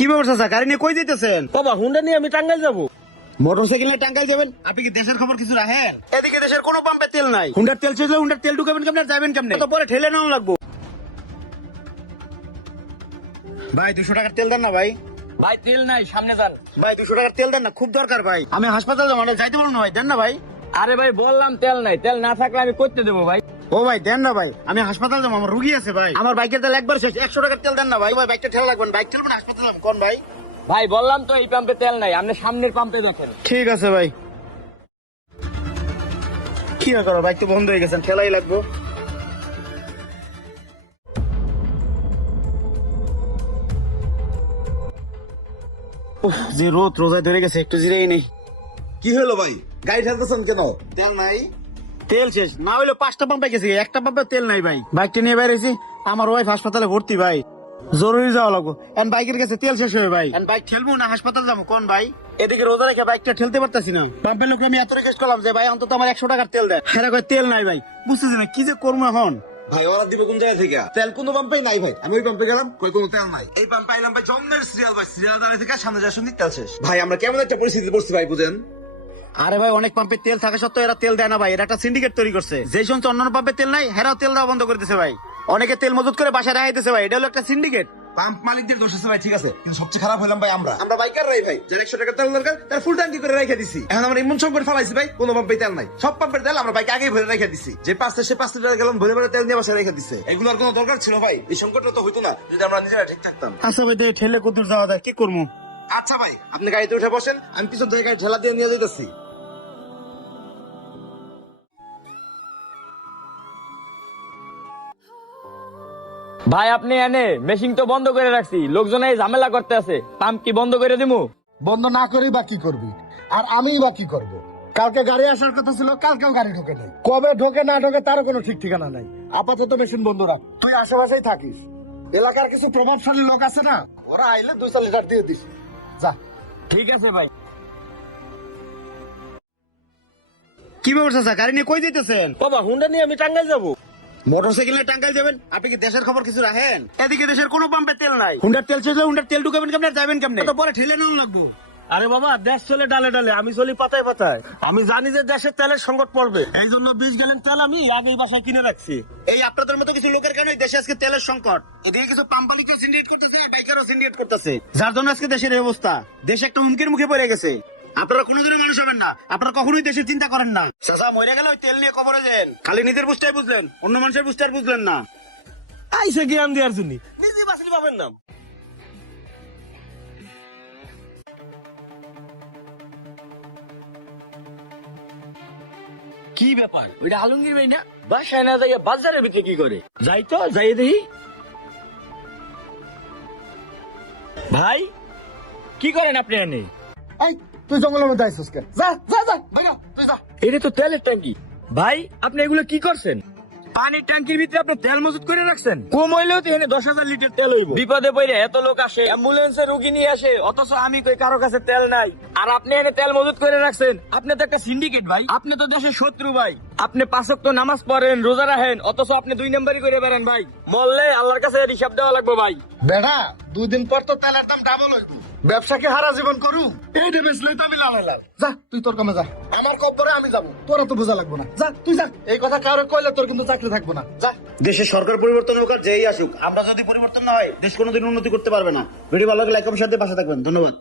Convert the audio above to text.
কি ব্যাপার চাচা, গাড়ি নিয়ে কই যেতেছেন? বাবা হুন্ডা নিয়ে আমি টাঙ্গাইল যাবো। মোটরসাইকেল নিয়ে টাঙ্গাইল যাবেন? আপনি কি দেশের খবর কিছু রাখেন? এদিকে দেশের কোনো পাম্পে তেল নাই। হুন্ডার তেল শেষ হলে হুন্ডার তেল ঢুকাবেন কেমনে, যাবেন কেমনে? তো পরে ঠেলে নেওয়া লাগবো। ভাই 200 টাকার তেল দেন না ভাই। ভাই তেল নাই, সামনে যান। ভাই 200 টাকার তেল দেন না, খুব দরকার ভাই। আমি হাসপাতাল যাবো, মানে যাইতে বলুন না ভাই, দেন না ভাই। আরে ভাই বললাম তেল নাই, তেল না থাকলে আমি করতে দেবো ভাই। ও ভাই দেন না ভাই, আমি হাসপাতাল যাবো, আমার রুগী আছে ভাই। আমার বাইকের তেল একবার শেষ, 100 টাকার তেল দেন না ভাই। ভাই বাইকটা ঠেলা লাগবেন, বাইক ঠেলবেন, হাসপাতাল যাবো কোন ভাই? ভাই বললাম তো এই পাম্পে তেল নাই, আপনি সামনের পাম্পে দেখেন। ঠিক আছে ভাই। কি করো, বাইক তো বন্ধ হয়ে গেছেন, ঠেলাই লাগবো। উফ, যে রোদ রোজায় ধরে গেছে, একটু জিরেই নেই। কি হলো ভাই, গাড়ি ঠেলতেছেন কেন? তেল নাই, তেল শেষ। না হইলো 5টা পাম্পে গেছি, একটা পাম্পে তেল নাই ভাই। বাইকটা নিয়ে বেরিয়েছি, আমার ওয়াইফ হাসপাতালে ভর্তি ভাই, জরুরি যাওয়া লাগবো। এন্ড বাইকের কাছে তেল শেষ হবে ভাই। এন্ড বাইক ঠেলবো না হাসপাতাল যাবো কোন ভাই? এদিকে রোজা রেখে বাইকটা ঠেলতে পারতাছি না। পাম্পের লোক আমি এত রিকোয়েস্ট করলাম যে ভাই অন্তত আমার 100 টাকার তেল দেয়, হ্যাঁ কয় তেল নাই ভাই। বুঝতেছি না কি যে করবো এখন। ভাই ওরা দিবে কোন জায়গা থেকে? তেল কোনো পাম্পেই নাই ভাই। আমি ওই পাম্পে গেলাম, কই কোনো তেল নাই। এই পাম্পে আইলাম ভাই, জন্মের সিরিয়াল ভাই, সিরিয়াল দাঁড়িয়ে থেকে সামনে যা শুনি তেল শেষ। ভাই আমরা কেমন একটা পরিস্থিতি পড়ছি ভাই, বুঝেন? আরে ভাই অনেক পাম্পে তেল থাকা সত্ত্বেও এরা তেল দেয় না ভাই। এরা একটা সিন্ডিকেট তৈরি করছে, যে শুনছে অন্যান্য পাম্পে তেল নাই, হেরাও তেল দেওয়া বন্ধ করে দিছে ভাই। অনেকে তেল মজুত করে বাসায় রেখে দিতেছে ভাই, এটা হলো একটা সিন্ডিকেট। পাম্প মালিকদের দোষ আছে ভাই, ঠিক আছে, কিন্তু সবচেয়ে খারাপ হলাম ভাই আমরা বাইকার রাই ভাই। যার 100 টাকা তেল দরকার তার ফুল ট্যাঙ্কি করে রেখে দিছি। এখন আমরা এমন সংকট ফেলাইছি ভাই, কোনো পাম্পে তেল নাই। সব পাম্পের তেল আমরা বাইকে আগেই ভরে রেখে দিছি। যে 5 লিটার গেলাম ভরে ভরে তেল নিয়ে বাসায় রেখে দিছে। এগুলোর কোনো দরকার ছিল ভাই? এই সংকটটা তো হইতো না যদি আমরা নিজেরা ঠিক থাকতাম। আচ্ছা ভাই ঠেলে কত যাওয়া যায়, কি করবো? আচ্ছা ভাই আপনি গাড়িতে উঠে বসেন, আমি পিছন থেকে গাড়ি ঠেলা দিয়ে নিয়ে যাইতেছি। ভাই আপনি এনে মেশিন তো বন্ধ করে রাখছি, লোকজন এই ঝামেলা করতে আছে, পাম্প কি বন্ধ করে দিমু? বন্ধ না করি বা কি করবি? আর আমিই বা কি করবো? কালকে গাড়ি আসার কথা ছিল, কালকেও গাড়ি ঢোকে নাই। কবে ঢোকে না ঢোকে তারও কোনো ঠিক ঠিকানা নাই। আপাতত মেশিন বন্ধ রাখ, তুই আশেপাশেই থাকিস। এলাকার কিছু প্রভাবশালী লোক আছে না, ওরা আইলে 200 লিটার দিয়ে দিস। যা। ঠিক আছে ভাই। কি ব্যাপার চাচা, গাড়ি নিয়ে কই যেতেছেন? বাবা হুন্ডা নিয়ে আমি টাঙ্গাইল যাবো। মোটরসাইকেল নিয়ে টাঙ্গাইল যাবেন? আপনি কি দেশের খবর কিছু রাখেন? এদিকে দেশের কোনো পাম্পে তেল নাই। হুন্ডার তেল শেষ হলে হুন্ডার তেল ঢুকাবেন কেমনে, যাবেন কেমনে? তো পরে ঠেলে নেওয়া লাগবো। আরে বাবা দেশ চলে ডালে ডালে, আমি চলি পাতায় পাতায়। আমি জানি যে দেশের তেলের সংকট পড়বে, এই জন্য 20 গ্যালন তেল আমি আগেই বাসায় কিনে রাখছি। এই আপনাদের মতো কিছু লোকের কারণে দেশে আজকে তেলের সংকট। এদিকে কিছু পাম্প মালিকও সিন্ডিকেট করতেছে, আর বাইকারও সিন্ডিকেট করতেছে, যার জন্য আজকে দেশের এই অবস্থা। দেশ একটা হুমকির মুখে পড়ে গেছে। আপনারা কোনোদিনও মানুষ হবেন না, আপনারা কখনোই দেশের চিন্তা করেন না। চাচা মরে গেলে ওই তেল নিয়ে কবরে যান, খালি নিজের বুঝটাই বুঝলেন, অন্য মানুষের বুঝতে আর বুঝলেন না। আইসে জ্ঞান দেওয়ার জন্য নিজে বাঁচলি পাবেন না। কি ব্যাপার, ওইটা আলমগীর ভাই না? বাসায় না যাইয়া বাজারের ভিতরে কি করে? যাই তো যাই দেখি। ভাই কি করেন আপনি? এনে এই তুই জঙ্গলের মধ্যে আইসিস কেন? যা যা যা বাইরে, তুই যা। এটা তো তেলের ট্যাঙ্কি। ভাই আপনি এগুলো কি করছেন? পানির ট্যাঙ্কির ভিতরে আপনি তেল মজুত করে রাখছেন? কম হইলেও তো এখানে 10,000 লিটার তেল হইব। বিপদে পড়ে এত লোক আসে, অ্যাম্বুলেন্সে রুগী নিয়ে আসে, অথচ আমি কই কারো কাছে তেল নাই। আর আপনি এনে তেল মজুত করে রাখছেন? আপনি তো একটা সিন্ডিকেট ভাই, আপনি তো দেশের শত্রু ভাই। আপনি 5 ওয়াক্ত নামাজ পড়েন, রোজা রাখেন, অথচ আপনি 2 নম্বরই করে বেড়ান ভাই। মরলে আল্লাহর কাছে হিসাব দেওয়া লাগবে ভাই। বেড়া 2 দিন পর তো তেলের দাম ডাবল হইব। ব্যবসাকে হারা জীবন করু, এই দেবেস লই তো আমি লালাইলাম। যা তুই তোর কামে যা, আমার কব্বরে আমি যাবো, তোরা তো বোঝা লাগবো না। যা তুই যা, এই কথা কারো কইলে তোর কিন্তু চাকরি থাকবো না। যা। দেশের সরকার পরিবর্তন হোক আর যেই আসুক, আমরা যদি পরিবর্তন না হয় দেশ কোনোদিন উন্নতি করতে পারবে না। ভিডিও ভালো লাগলে লাইক কমেন্ট শেয়ার দিয়ে পাশে থাকবেন। ধন্যবাদ।